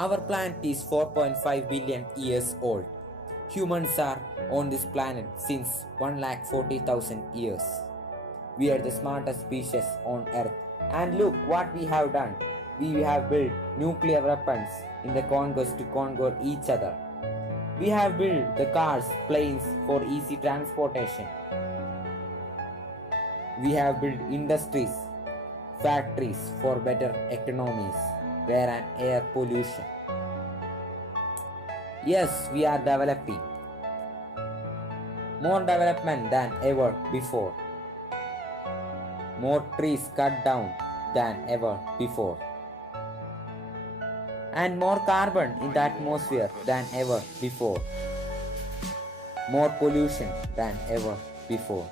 Our planet is 4.5 billion years old. Humans are on this planet since 1,40,000 years. We are the smartest species on Earth. And look what we have done. We have built nuclear weapons in the conquest to conquer each other. We have built the cars, planes for easy transportation. We have built industries, factories for better economies, air and air pollution. Yes, we are developing. More development than ever before. More trees cut down than ever before. And more carbon in the atmosphere than ever before. More pollution than ever before.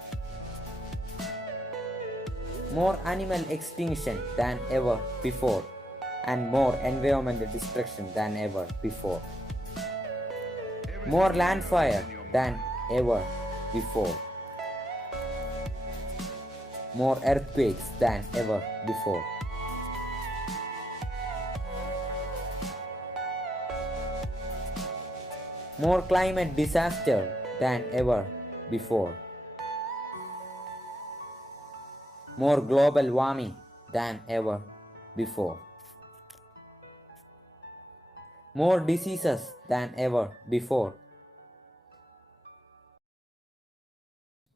More animal extinction than ever before. And more environmental destruction than ever before. More land fire than ever before. More earthquakes than ever before. More climate disaster than ever before. More global warming than ever before. More diseases than ever before.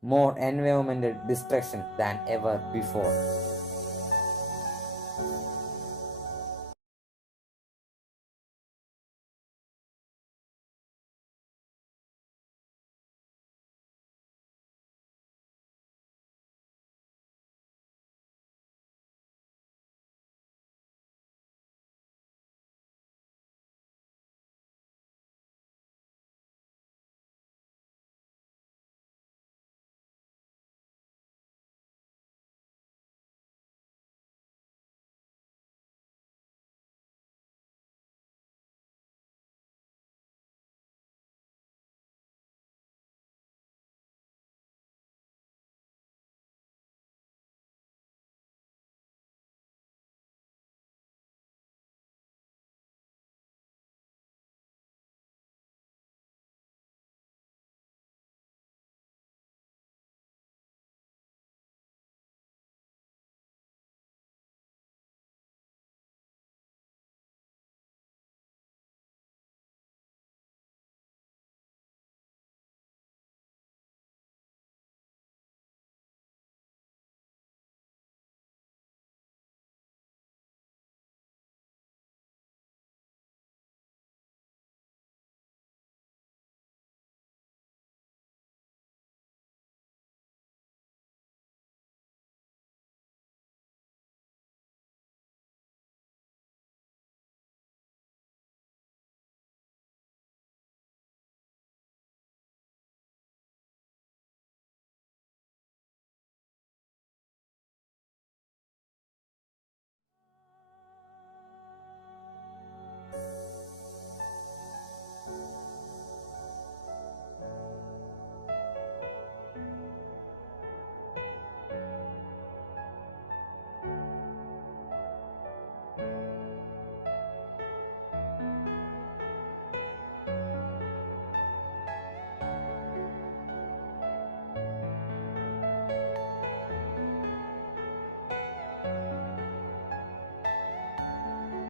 More environmental destruction than ever before.